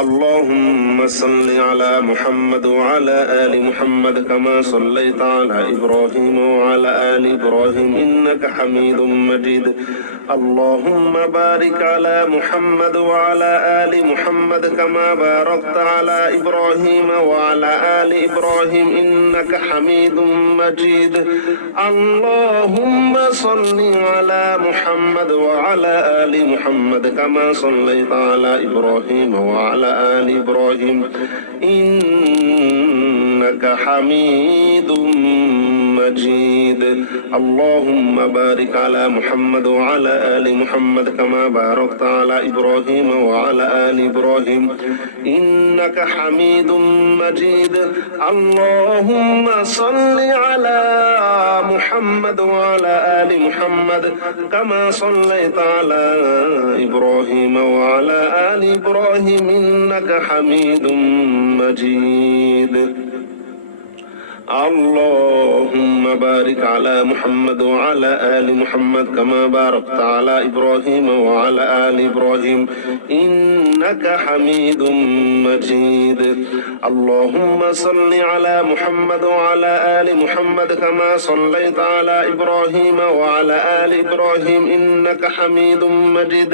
اللهم صل على محمد وعلى آل محمد كما صليت على إبراهيم وعلى آل إبراهيم إنك حميد مجيد. اللهم بارك على محمد وعلى آل محمد كما باركت على إبراهيم وعلى آل إبراهيم إنك حميد مجيد. اللهم صل على محمد وعلى آل محمد كما صليت على إبراهيم وعلى آل إبراهيم إنك حميد مجيد. اللهم بارك على محمد وعلى آل محمد كما باركت على إبراهيم وعلى آل إبراهيم إنك حميد مجيد. اللهم صل على محمد وعلى آل محمد كما صليت على إبراهيم وعلى آل إبراهيم إنك حميد مجيد. اللهم بارك على محمد وعلى آل محمد كما باركت على إبراهيم وعلى آل إبراهيم إنك حميد مجيد. اللهم صل على محمد وعلى آل محمد كما صليت على إبراهيم وعلى آل إبراهيم إنك حميد مجيد.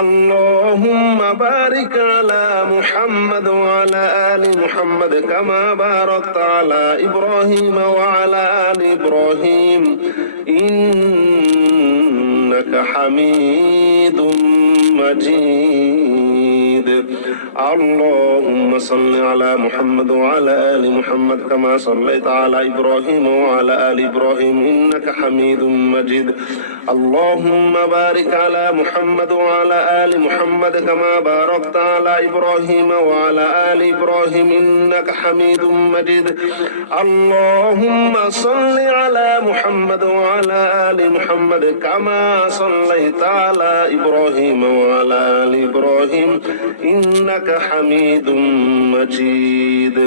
اللهم بارك على محمد وعلى آل محمد كما باركت على إبراهيم وعلى آل إبراهيم إنك حميد مجيد. اللهم صل على محمد وعلى آل محمد كما صليت على إبراهيم وعلى آل إبراهيم إنك حميد مجيد. اللهم بارك على محمد وعلى آل محمد كما باركت على إبراهيم وعلى آل إبراهيم إنك حميد مجيد. اللهم صل على محمد وعلى آل محمد كما صليت على إبراهيم وعلى آل إبراهيم إنك حميد مجيد.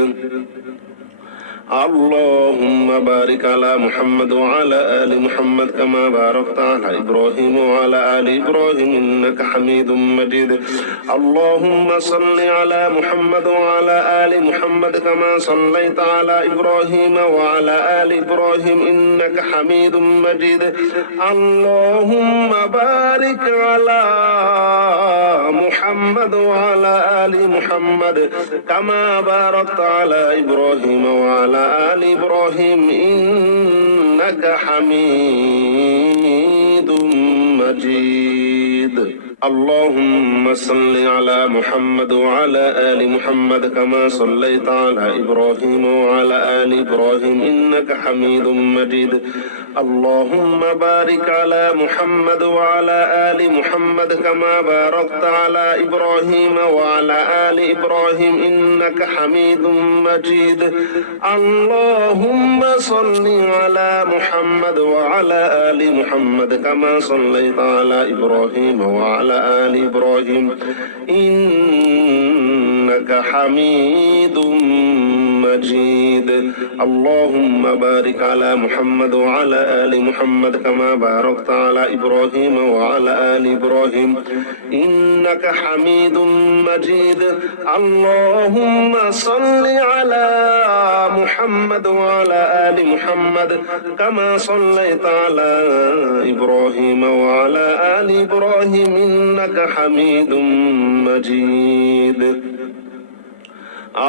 اللهم بارك على محمد وعلى آل محمد كما باركت على إبراهيم وعلى آل إبراهيم إنك حميد مجيد. اللهم صل على محمد وعلى آل محمد كما صليت على إبراهيم وعلى آل إبراهيم إنك حميد مجيد. اللهم بارك على محمد وعلى آل محمد كما باركت على إبراهيم وعلى آل إبراهيم إنك حميد مجيد. اللهم صل على محمد وعلى آل محمد كما صليت على إبراهيم وعلى آل إبراهيم إنك حميد مجيد. اللهم بارك على محمد وعلى آل محمد كما باركت على إبراهيم وعلى آل إبراهيم إنك حميد مجيد. اللهم صل على محمد وعلى آل محمد كما صليت على إبراهيم وعلى آل إبراهيم إنك حميد مجيد. اللهم بارك على محمد وعلى آل محمد كما باركت على إبراهيم وعلى آل إبراهيم إنك حميد مجيد. اللهم صل على محمد وعلى آل محمد كما صليت على إبراهيم وعلى آل إبراهيم إنك حميد مجيد.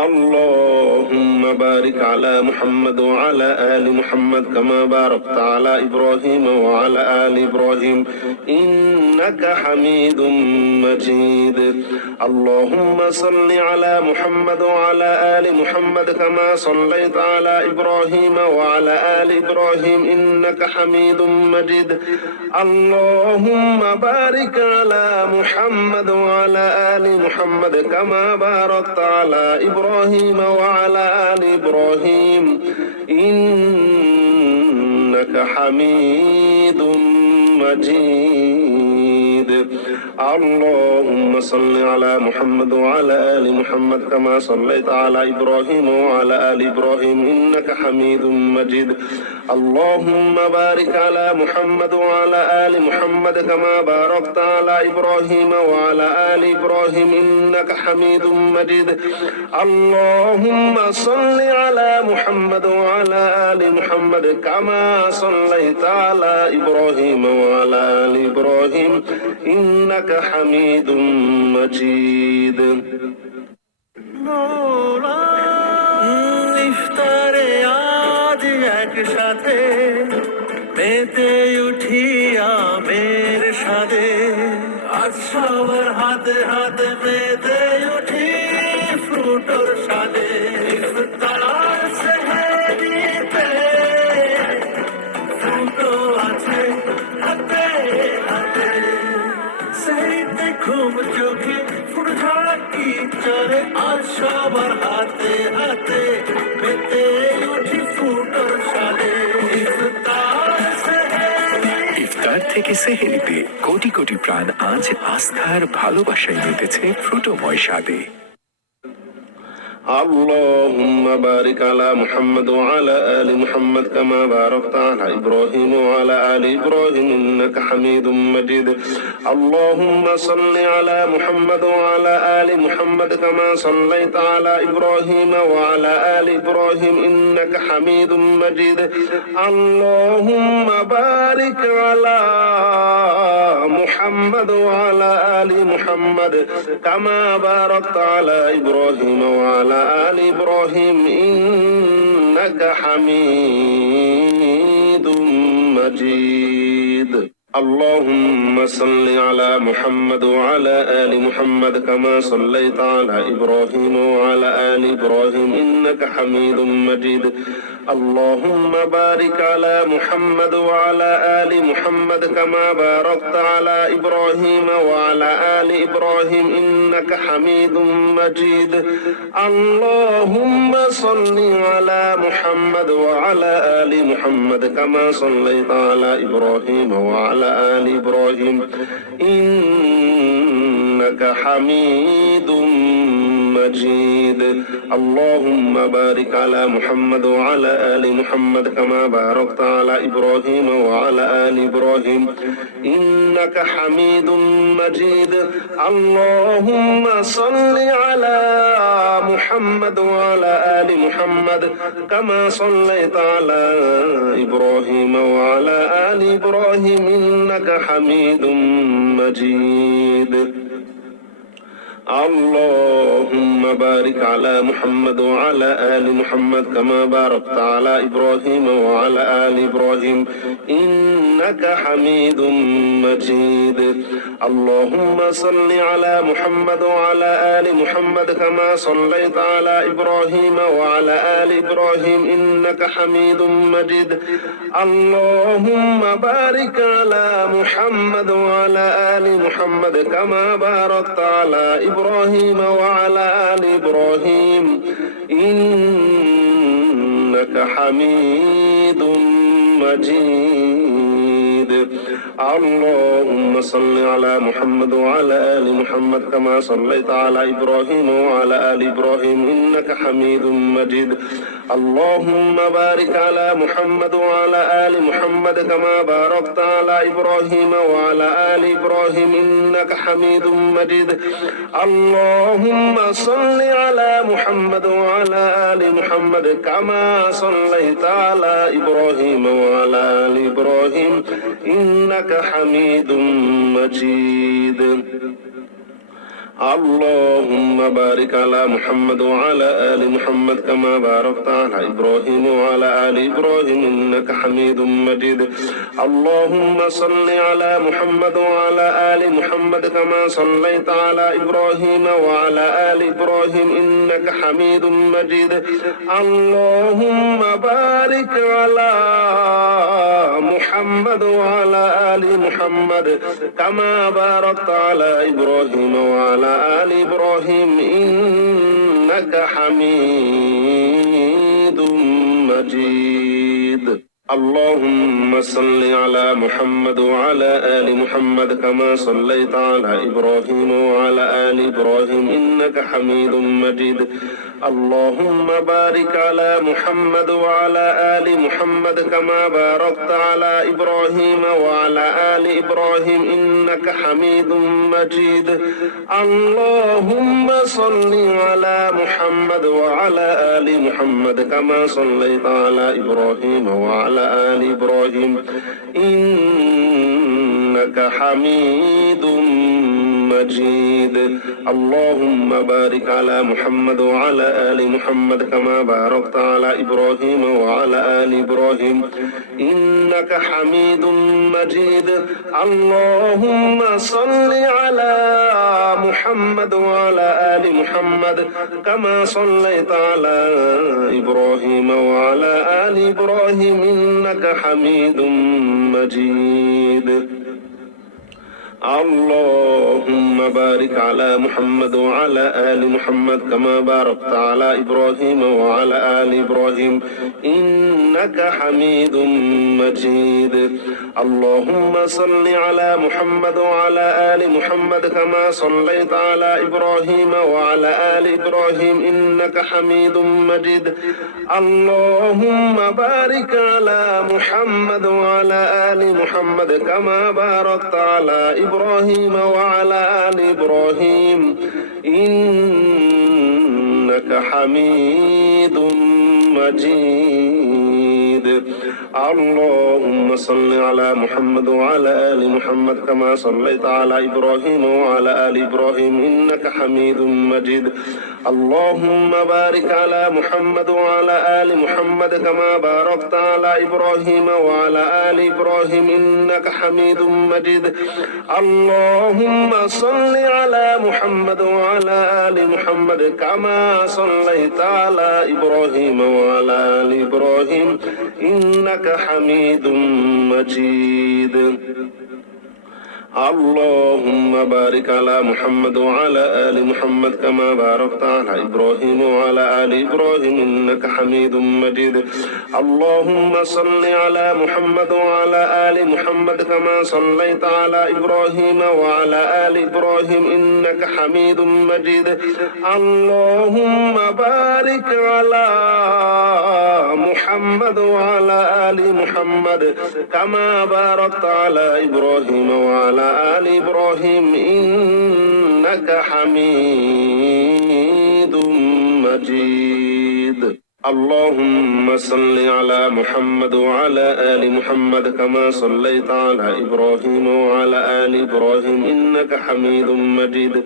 اللهم بارك على محمد وعلى آل محمد كما باركت على إبراهيم وعلى آل إبراهيم إنك حميد مجيد. اللهم صل على محمد وعلى آل محمد كما صليت على إبراهيم وعلى آل إبراهيم إنك حميد مجيد. اللهم بارك على محمد وعلى آل محمد كما باركت على إبراهيم وعلى آل إبراهيم إنك حميد مجيد. اللهم صل على محمد وعلى آل محمد كما صليت على إبراهيم وعلى آل إبراهيم إنك حميد مجيد اللهم بارك على محمد وعلى آل محمد كما باركت على إبراهيم وعلى آل إبراهيم إنك حميد مجيد اللهم صل على محمد وعلى آل محمد كما صليت على إبراهيم وعلى آل إبراهيم إنك حميد مجيد ইফতারে আজ একসাথে মেতে উঠি আমের সাথে আজ সবার হাতে হাতে মেতে উঠি ফ্রুটোর সাথে ইফতার সেহরিতে ফ্রুটো আছে হাতে হাতে সেইতে ঘুম চোখে ফুট ঝাড়া কি চলে আজ সবার হাতে হাতে মেতে উঠি ফ্রুটোর সাথে ইফতার থেকে সেহেরিতে কোটি কোটি প্রাণ আজ আস্থার ভালোবাসায় মেতেছে ফ্রুটোময় স্বাদে। اللهم بارك على محمد وعلى آل محمد كما باركت على إبراهيم وعلى آل إبراهيم إنك حميد مجيد اللهم صل على محمد وعلى آل محمد كما صليت على إبراهيم وعلى آل إبراهيم إنك حميد مجيد اللهم بارك على محمد وعلى آل محمد كما باركت على إبراهيم وعلى آل إبراهيم إنك حميد مجيد اللهم صل على محمد وعلى آل محمد كما صليت على إبراهيم وعلى آل إبراهيم إنك حميد مجيد اللهم بارك على محمد وعلى آل محمد كما باركت على إبراهيم وعلى آل إبراهيم إنك حميد مجيد اللهم صل على محمد وعلى آل محمد كما صليت على إبراهيم وعلى آل إبراهيم إنك حميد مجيد اللهم بارك على محمد وعلى آل محمد كما باركت على إبراهيم وعلى آل إبراهيم إنك حميد مجيد اللهم صل على محمد وعلى آل محمد كما صليت على إبراهيم وعلى آل إبراهيم إنك حميد مجيد اللهم بارك على محمد وعلى آل محمد كما باركت على إبراهيم وعلى آل إبراهيم إنك حميد مجيد اللهم صل على محمد وعلى آل محمد كما صليت على إبراهيم وعلى آل إبراهيم إنك حميد مجيد اللهم بارك على محمد وعلى آل محمد كما باركت على إبراهيم وعلى آل إبراهيم إنك حميد مجيد اللهم صل على محمد وعلى آل محمد كما صليت على إبراهيم وعلى آل إبراهيم إنك حميد مجيد اللهم بارك على محمد وعلى آل محمد كما باركت على إبراهيم وعلى آل إبراهيم إنك حميد مجيد اللهم صل على محمد وعلى آل محمد كما صليت على إبراهيم وعلى آل إبراهيم إنك حميد مجيد اللهم بارك على محمد وعلى آل محمد كما باركت على إبراهيم وعلى آل إبراهيم إنك حميد مجيد اللهم صل على محمد وعلى آل محمد كما صليت على إبراهيم وعلى آل إبراهيم إنك حميد مجيد اللهم بارك على محمد وعلى آل محمد كما باركت على إبراهيم وعلى آل إبراهيم إنك حميد مجيد اللهم صل على محمد وعلى آل محمد كما صليت على إبراهيم وعلى آل إبراهيم إنك حميد مجيد اللهم بارك على محمد وعلى آل محمد كما باركت على إبراهيم وعلى آل إبراهيم إنك حميد مجيد اللهم صل على محمد وعلى آل محمد كما صليت على إبراهيم وعلى آل إبراهيم إنك حميد مجيد اللهم بارك على محمد وعلى آل محمد كما باركت على إبراهيم وعلى آل إبراهيم إنك حميد مجيد اللهم صل على محمد وعلى آل محمد كما صليت على إبراهيم وعلى آل إبراهيم إنك حميد مجيد اللهم بارك على محمد وعلى آل محمد كما باركت على إبراهيم وعلى آل إبراهيم إنك حميد مجيد اللهم صل على محمد وعلى آل محمد كما صليت على إبراهيم وعلى آل إبراهيم إنك حميد مجيد اللهم بارك على محمد وعلى آل محمد كما باركت على إبراهيم وعلى آل إبراهيم إنك حميد مجيد اللهم صل على محمد وعلى آل محمد كما صليت على إبراهيم وعلى آل إبراهيم إنك حميد مجيد اللهم بارك على محمد وعلى آل محمد كما باركت على إبراهيم وعلى آل إبراهيم إنك حميد مجيد اللهم صل على محمد وعلى آل محمد كما صليت على إبراهيم وعلى آل إبراهيم إنك حميد مجيد اللهم بارك على محمد وعلى آل محمد كما باركت على إبراهيم وعلى آل إبراهيم إنك حميد مجيد اللهم صل على محمد وعلى آل محمد كما صليت على إبراهيم وعلى آل إبراهيم إنك حميد مجيد اللهم بارك على محمد وعلى آل محمد كما باركت على إبراهيم وعلى آل إبراهيم إنك حميد مجيد اللهم صل على محمد وعلى آل محمد كما صليت على إبراهيم وعلى آل إبراهيم إنك حميد مجيد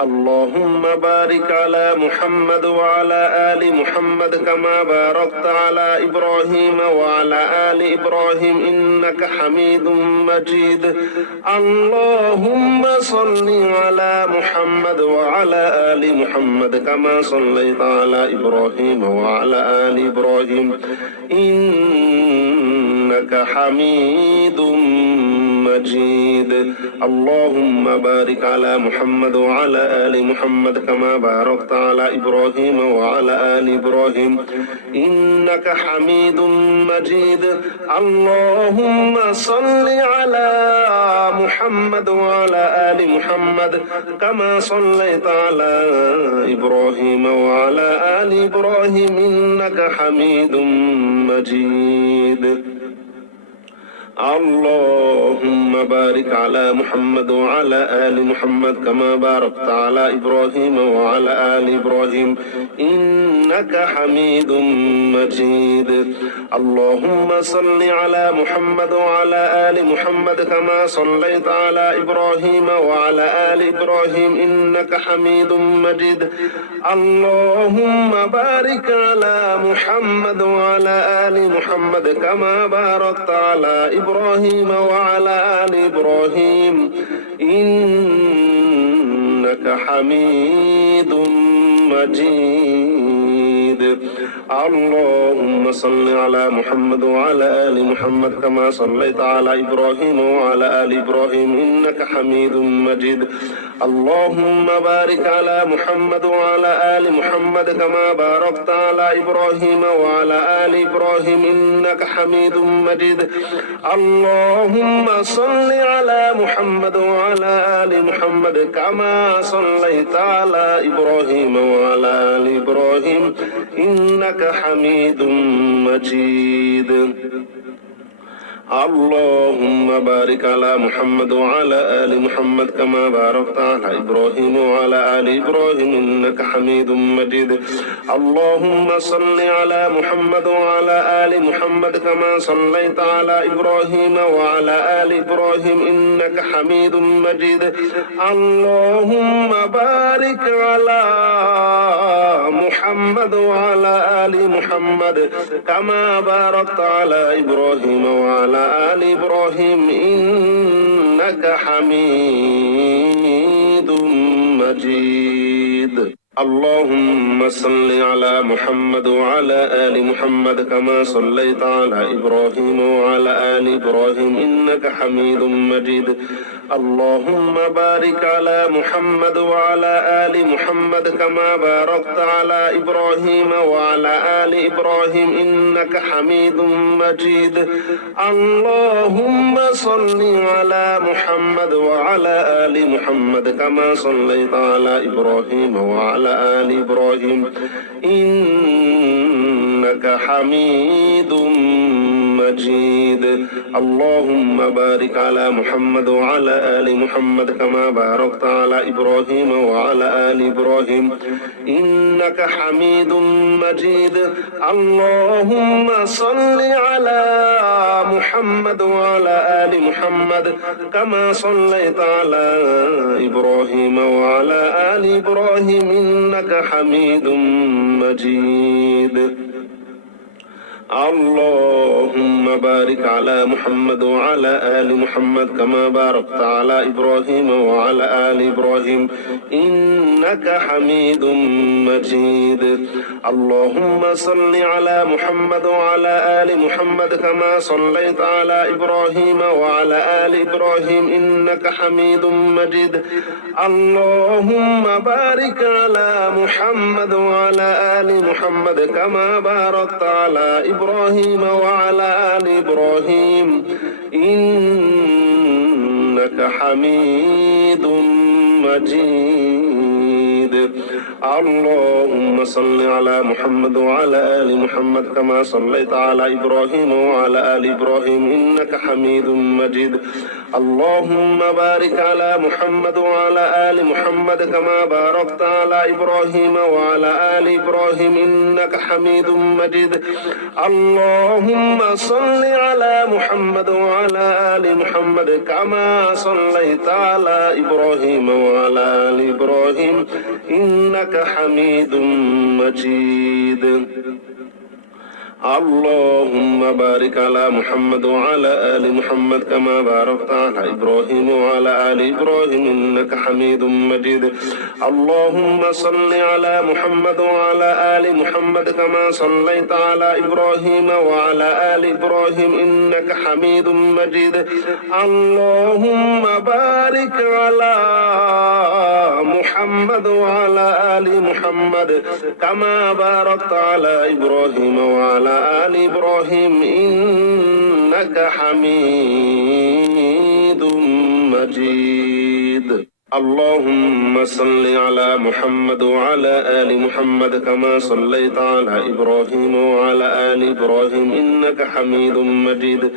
اللهم بارك على محمد وعلى آل محمد كما باركت على إبراهيم وعلى آل إبراهيم إنك حميد مجيد اللهم صل على محمد وعلى آل محمد كما صليت على إبراهيم وعلى آل إبراهيم إنك حميد مجيد اللهم بارك على محمد وعلى آل محمد كما باركت على إبراهيم وعلى آل إبراهيم إنك حميد مجيد اللهم صل على محمد وعلى آل محمد كما صليت على إبراهيم وعلى آل إبراهيم إنك حميد مجيد اللهم بارك على محمد وعلى آل محمد كما باركت على إبراهيم وعلى آل إبراهيم إنك حميد مجيد اللهم صل على محمد وعلى آل محمد كما صليت على إبراهيم وعلى آل إبراهيم إنك حميد مجيد اللهم بارك على محمد وعلى آل محمد كما باركت على إبراهيم وعلى آل إبراهيم إنك حميد مجيد اللهم صل على محمد وعلى آل محمد كما صليت على إبراهيم وعلى آل إبراهيم إنك حميد مجيد اللهم بارك على محمد وعلى آل محمد كما باركت على إبراهيم وعلى آل إبراهيم إنك حميد مجيد اللهم صل على محمد وعلى آل محمد كما صليت على إبراهيم وعلى آل إبراهيم إنك حميد مجيد اللهم بارك على محمد وعلى آل محمد كما باركت على إبراهيم وعلى آل إبراهيم إنك حميد مجيد اللهم صل على محمد وعلى آل محمد كما صليت على إبراهيم وعلى آل إبراهيم إنك حميد مجيد اللهم بارك على محمد وعلى آل محمد كما باركت على إبراهيم وعلى آل إبراهيم إنك حميد مجيد اللهم صل على محمد وعلى آل محمد كما صليت على إبراهيم وعلى آل إبراهيم إنك حميد مجيد اللهم بارك على محمد وعلى آل محمد كما باركت على إبراهيم وعلى آل إبراهيم إنك حميد مجيد اللهم صل على محمد وعلى آل محمد كما صليت على إبراهيم وعلى آل إبراهيم إنك حميد مجيد اللهم بارك على محمد وعلى آل محمد كما باركت على إبراهيم وعلى آل إبراهيم إنك حميد مجيد اللهم صل على محمد وعلى آل محمد كما صليت على إبراهيم وعلى آل إبراهيم إنك حميد مجيد اللهم بارك على محمد وعلى آل محمد كما باركت على إبراهيم وعلى آل إبراهيم إنك حميد مجيد اللهم صل على محمد وعلى آل محمد كما صليت على إبراهيم وعلى آل إبراهيم إنك حميد مجيد اللهم بارك على محمد وعلى آل محمد كما باركت على إبراهيم وعلى آل إبراهيم إنك حميد مجيد اللهم صل على محمد وعلى آل محمد كما صليت على إبراهيم وعلى آل إبراهيم إنك حميد مجيد اللهم بارك على محمد وعلى آل محمد كما باركت على إبراهيم وعلى آل إبراهيم إنك حميد مجيد اللهم صل على محمد وعلى آل محمد كما صليت على إبراهيم وعلى آل إبراهيم إنك حميد مجيد اللهم بارك على محمد وعلى آل محمد كما باركت على إبراهيم وعلى آل إبراهيم إنك حميد مجيد اللهم صل على محمد وعلى آل محمد كما صليت على إبراهيم وعلى آل إبراهيم إنك حميد مجيد اللهم بارك على محمد وعلى آل محمد كما باركت على إبراهيم وعلى آل إبراهيم إنك حميد مجيد اللهم صل على محمد وعلى آل محمد كما صليت على إبراهيم وعلى آل إبراهيم إنك حميد مجيد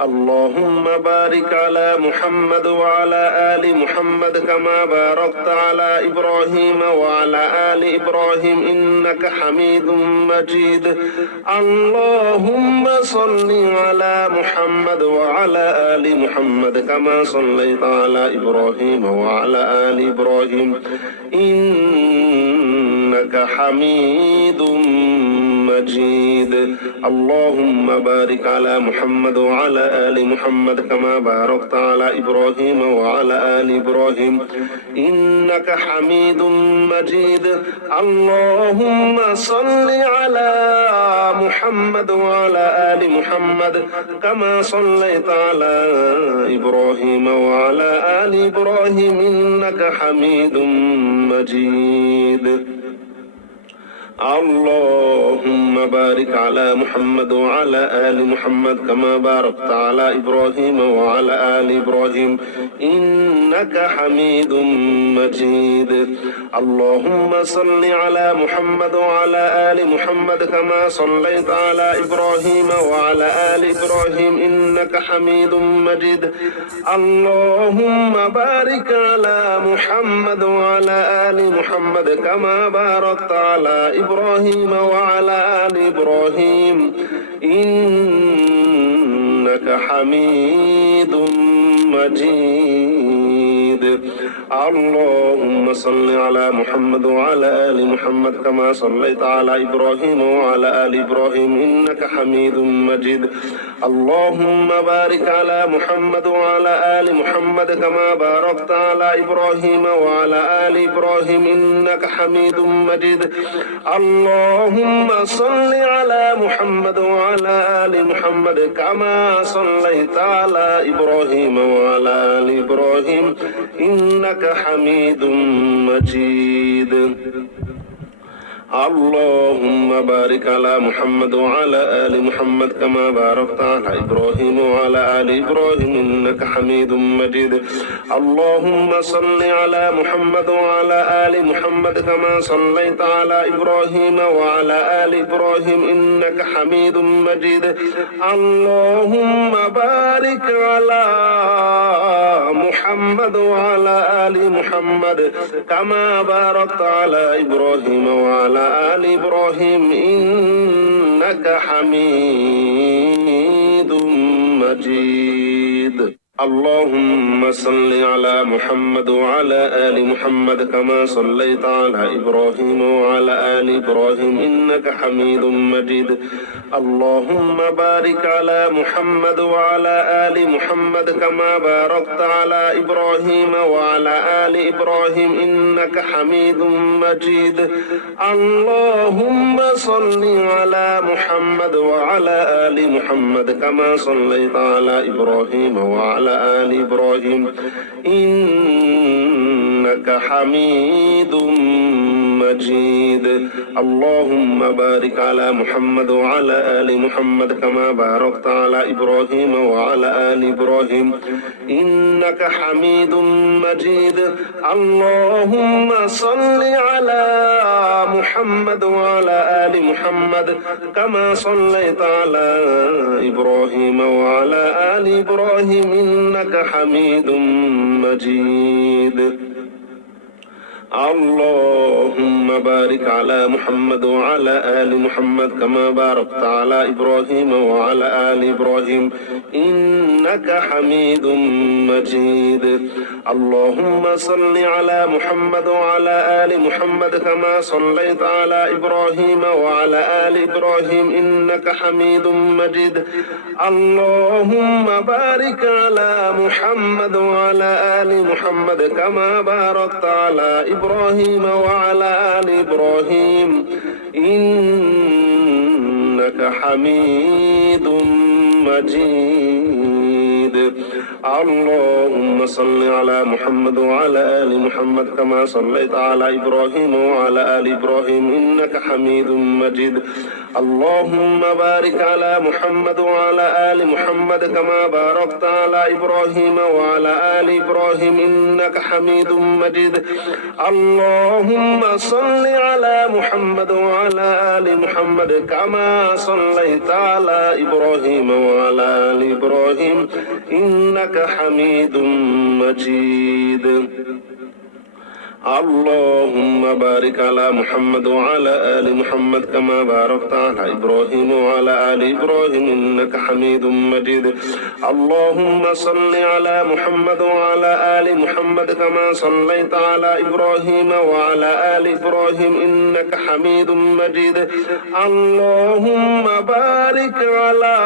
اللهم بارك على محمد وعلى آل محمد كما باركت على إبراهيم وعلى آل إبراهيم إنك حميد مجيد اللهم صل على محمد وعلى آل محمد كما صليت على إبراهيم وعلى آل إبراهيم إنك حميد مجيد اللهم بارك على محمد وعلى آل محمد كما باركت على إبراهيم وعلى آل إبراهيم إنك حميد مجيد اللهم صل على محمد وعلى آل محمد كما صليت على إبراهيم وعلى آل إبراهيم إنك حميد مجيد اللهم بارك على محمد وعلى آل محمد كما باركت على إبراهيم وعلى آل إبراهيم إنك حميد مجيد اللهم صل على محمد وعلى آل محمد كما صليت على إبراهيم وعلى آل إبراهيم إنك حميد مجيد اللهم بارك على محمد وعلى آل محمد كما باركت على إبراهيم وعلى آل إبراهيم إنك حميد مجيد اللهم صل على محمد وعلى آل محمد كما صليت على إبراهيم وعلى آل إبراهيم إنك حميد مجيد اللهم بارك على محمد وعلى آل محمد كما باركت على إبراهيم وعلى آل إبراهيم إنك حميد مجيد اللهم صل على محمد وعلى آل محمد كما صليت على إبراهيم وعلى آل إبراهيم إنك حميد مجيد اللهم بارك على محمد وعلى آل محمد كما باركت على إبراهيم وعلى آل إبراهيم إنك حميد مجيد اللهم صل على محمد وعلى آل محمد كما صليت على إبراهيم وعلى آل إبراهيم إنك حميد مجيد اللهم بارك على محمد وعلى آل محمد كما باركت على إبراهيم وعلى آل إبراهيم إنك حميد مجيد اللهم صل على محمد وعلى آل محمد كما صليت على إبراهيم وعلى آل إبراهيم إنك حميد مجيد اللهم بارك على محمد وعلى آل محمد كما باركت على إبراهيم وعلى آل إبراهيم إنك حميد مجيد اللهم صل على محمد وعلى آل محمد كما صليت على إبراهيم وعلى آل إبراهيم إنك حميد مجيد اللهم بارك على محمد وعلى آل محمد كما باركت على إبراهيم وعلى آل إبراهيم إنك حميد مجيد اللهم صل على محمد وعلى آل محمد كما صليت على إبراهيم وعلى آل إبراهيم إنك حميد مجيد اللهم بارك على محمد وعلى آل محمد كما باركت على إبراهيم وعلى آل إبراهيم إنك حميد مجيد اللهم صل على محمد وعلى آل محمد كما صليت على إبراهيم وعلى آل إبراهيم إنك حميد مجيد اللهم بارك على محمد وعلى آل محمد كما باركت على إبراهيم وعلى آل إبراهيم إنك حميد مجيد اللهم صل على محمد وعلى آل محمد كما صليت على إبراهيم وعلى آل إبراهيم إنك حميد مجيد اللهم بارك على محمد وعلى آل محمد كما باركت على إبراهيم وعلى آل إبراهيم إنك حميد مجيد اللهم صل على محمد وعلى آل محمد كما صليت على إبراهيم وعلى آل إبراهيم إنك حميد مجيد اللهم بارك على محمد وعلى آل محمد كما باركت على إبراهيم وعلى آل إبراهيم إنك حميد مجيد اللهم صل على محمد وعلى آل محمد كما صليت على إبراهيم وعلى آل إبراهيم إنك حميد مجيد اللهم بارك على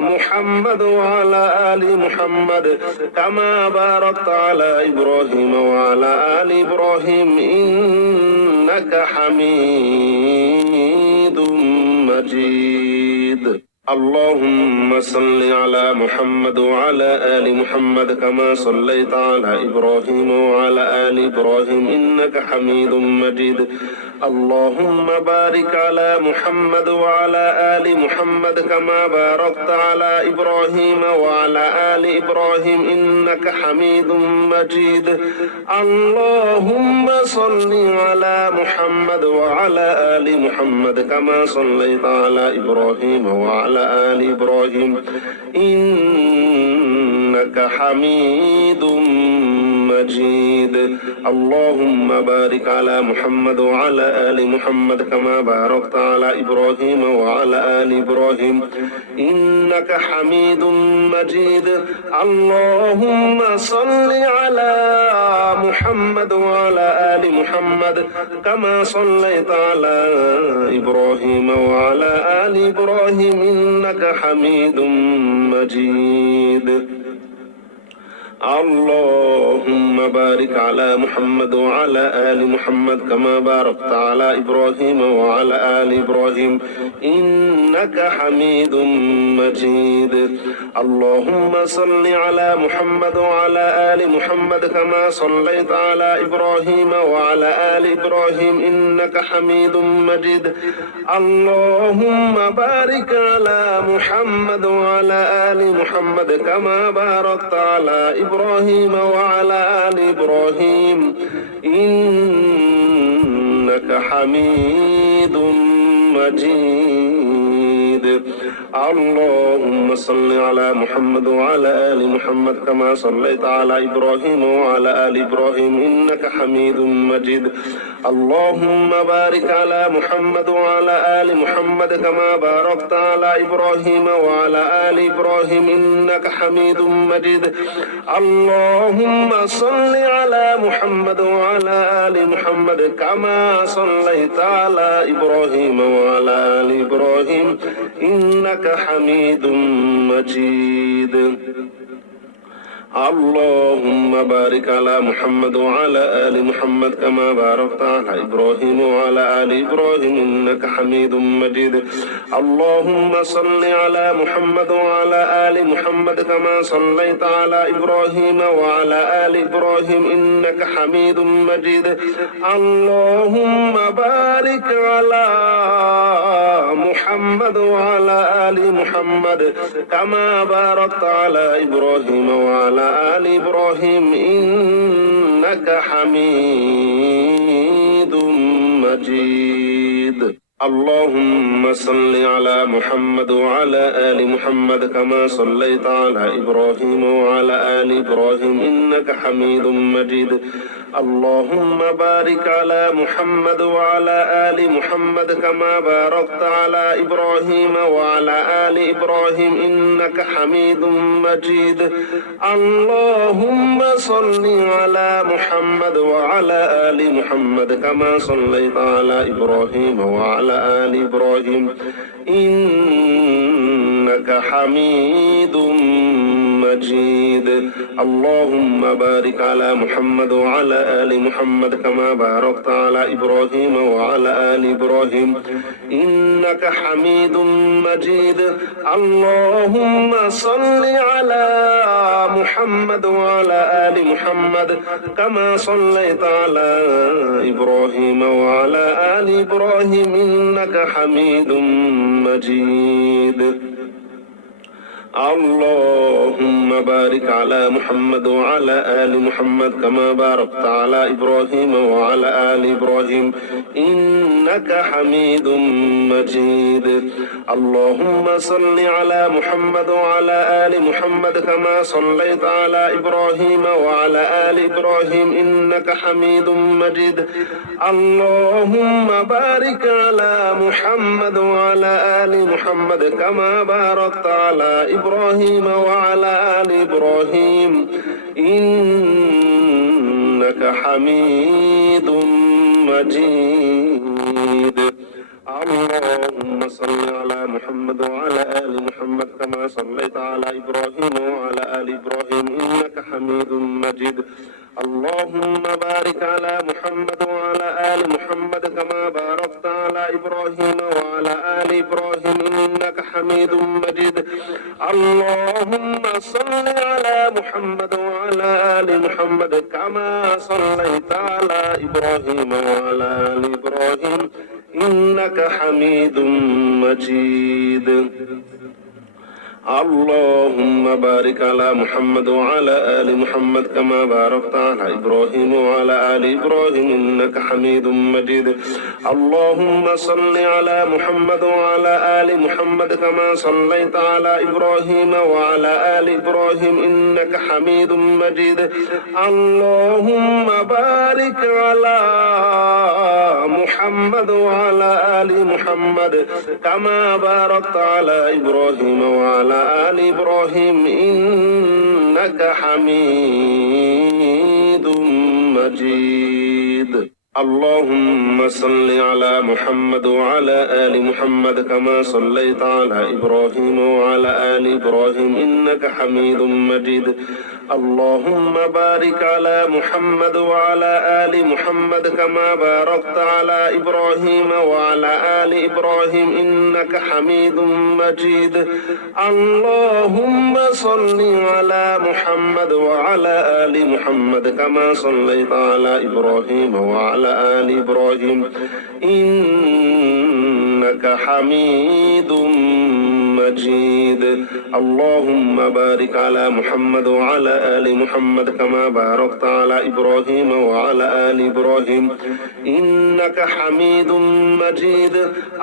محمد وعلى آل محمد كما باركت على إبراهيم وعلى آل إبراهيم إنك حميد مجيد اللهم صل على محمد وعلى آل محمد كما صليت على إبراهيم وعلى آل إبراهيم إنك حميد مجيد اللهم بارك على محمد وعلى آل محمد كما باركت على إبراهيم وعلى آل إبراهيم إنك حميد مجيد اللهم صل على محمد وعلى آل محمد كما صليت على إبراهيم وعلى آل إبراهيم إنك حميد مجيد اللهم بارك على محمد وعلى آل محمد كما باركت على إبراهيم وعلى آل إبراهيم إنك حميد مجيد اللهم صل على محمد وعلى آل محمد كما صليت على إبراهيم وعلى آل إبراهيم إنك حميد مجيد اللهم بارك على محمد وعلى آل محمد كما باركت على إبراهيم وعلى آل إبراهيم إنك حميد مجيد اللهم صل على محمد وعلى آل محمد كما صليت على إبراهيم وعلى آل إبراهيم إنك حميد مجيد اللهم بارك على محمد وعلى آل محمد كما باركت على إبراهيم وعلى آل إبراهيم إنك حميد مجيد اللهم صل على محمد وعلى آل محمد كما صليت على إبراهيم وعلى آل إبراهيم إنك حميد مجيد اللهم بارك على محمد وعلى آل محمد كما باركت على إبراهيم وعلى آل إبراهيم إنك حميد مجيد اللهم صل على محمد وعلى آل محمد كما صليت على إبراهيم وعلى آل إبراهيم إنك حميد مجيد اللهم بارك على محمد وعلى آل محمد كما باركت على إبراهيم وعلى آل إبراهيم إنك حميد مجيد اللهم صل على محمد وعلى آل محمد كما صليت على إبراهيم وعلى آل إبراهيم إنك حميد مجيد اللهم بارك على محمد وعلى آل محمد كما باركت على إبراهيم وعلى آل إبراهيم إنك حميد مجيد اللهم صل على محمد وعلى آل محمد كما صليت على إبراهيم وعلى آل إبراهيم إنك حميد مجيد اللهم بارك على محمد وعلى آل محمد كما باركت على إبراهيم وعلى آل إبراهيم إنك حميد مجيد اللهم صل على محمد وعلى آل محمد كما صليت على إبراهيم وعلى آل إبراهيم إنك حميد مجيد اللهم بارك على محمد وعلى آل محمد كما باركت على إبراهيم وعلى آل إبراهيم إنك حميد مجيد اللهم صل على محمد وعلى آل محمد كما صليت على إبراهيم وعلى آل إبراهيم إنك حميد مجيد اللهم بارك على محمد وعلى آل محمد كما باركت على إبراهيم وعلى آل إبراهيم إنك حميد مجيد اللهم صل على محمد وعلى آل محمد كما صليت على إبراهيم وعلى آل إبراهيم إنك حميد مجيد اللهم بارك على محمد وعلى آل محمد كما باركت على إبراهيم وعلى آل إبراهيم إنك حميد مجيد اللهم صل على محمد وعلى آل محمد كما صليت على إبراهيم وعلى آل إبراهيم إنك حميد مجيد اللهم بارك على محمد وعلى آل محمد كما باركت على إبراهيم وعلى آل إبراهيم إنك حميد مجيد اللهم صل على محمد وعلى آل محمد كما صليت على إبراهيم وعلى آل إبراهيم إنك حميد مجيد اللهم بارك على محمد وعلى آل محمد كما باركت على إبراهيم وعلى آل إبراهيم إنك حميد مجيد اللهم صل على محمد وعلى آل محمد كما صليت على إبراهيم وعلى آل إبراهيم إنك حميد مجيد اللهم بارك على محمد وعلى آل محمد كما باركت على إبراهيم وعلى آل إبراهيم إنك حميد مجيد اللهم صل على محمد وعلى آل محمد كما صليت على إبراهيم وعلى آل إبراهيم إنك حميد مجيد اللهم بارك على محمد وعلى آل محمد كما باركت على إبراهيم وعلى آل إبراهيم إنك حميد مجيد اللهم صل على محمد وعلى آل محمد كما صليت على إبراهيم وعلى آل إبراهيم إنك حميد مجيد اللهم بارك على محمد وعلى آل محمد كما باركت على إبراهيم وعلى آل إبراهيم إنك حميد مجيد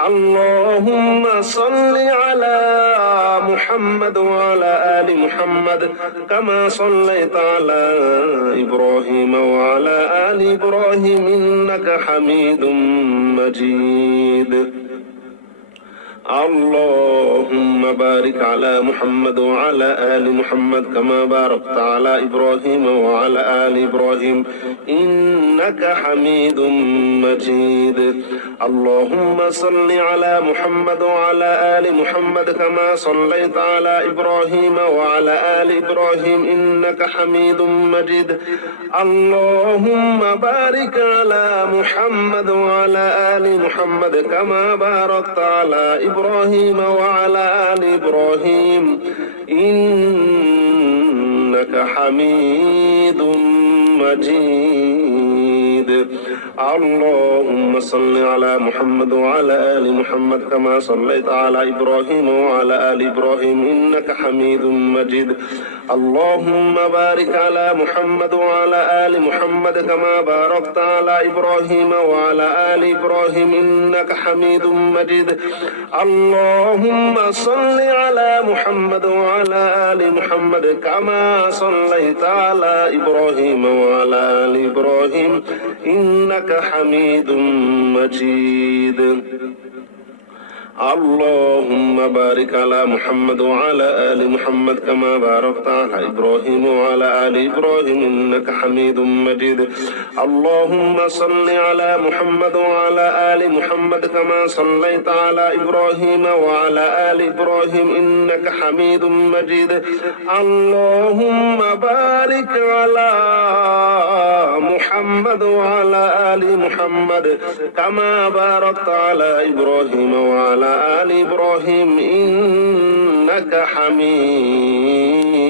اللهم صل على محمد وعلى آل محمد كما صليت على إبراهيم وعلى آل إبراهيم إنك حميد مجيد اللهم بارك على محمد وعلى آل محمد كما باركت على إبراهيم وعلى آل إبراهيم إنك حميد مجيد اللهم صل على محمد وعلى آل محمد كما صليت على إبراهيم وعلى آل إبراهيم إنك حميد مجيد اللهم بارك على محمد وعلى آل محمد كما باركت على إبراهيم وعلى آل إبراهيم إنك حميد مجيد اللهم صل على محمد وعلى آل محمد كما صليت على إبراهيم وعلى آل إبراهيم إنك حميد مجيد اللهم بارك على محمد وعلى آل محمد كما باركت على إبراهيم وعلى آل إبراهيم إنك حميد مجيد اللهم صل على محمد وعلى آل محمد كما صليت على إبراهيم وعلى آل إبراهيم إنك حميد مجيد اللهم بارك على محمد وعلى آل محمد كما باركت على إبراهيم وعلى آل إبراهيم إنك حميد مجيد اللهم صل على محمد وعلى آل محمد كما صليت على إبراهيم وعلى آل إبراهيم إنك حميد مجيد اللهم بارك على محمد وعلى آل محمد كما باركت على إبراهيم وعلى آل إبراهيم إنك حميد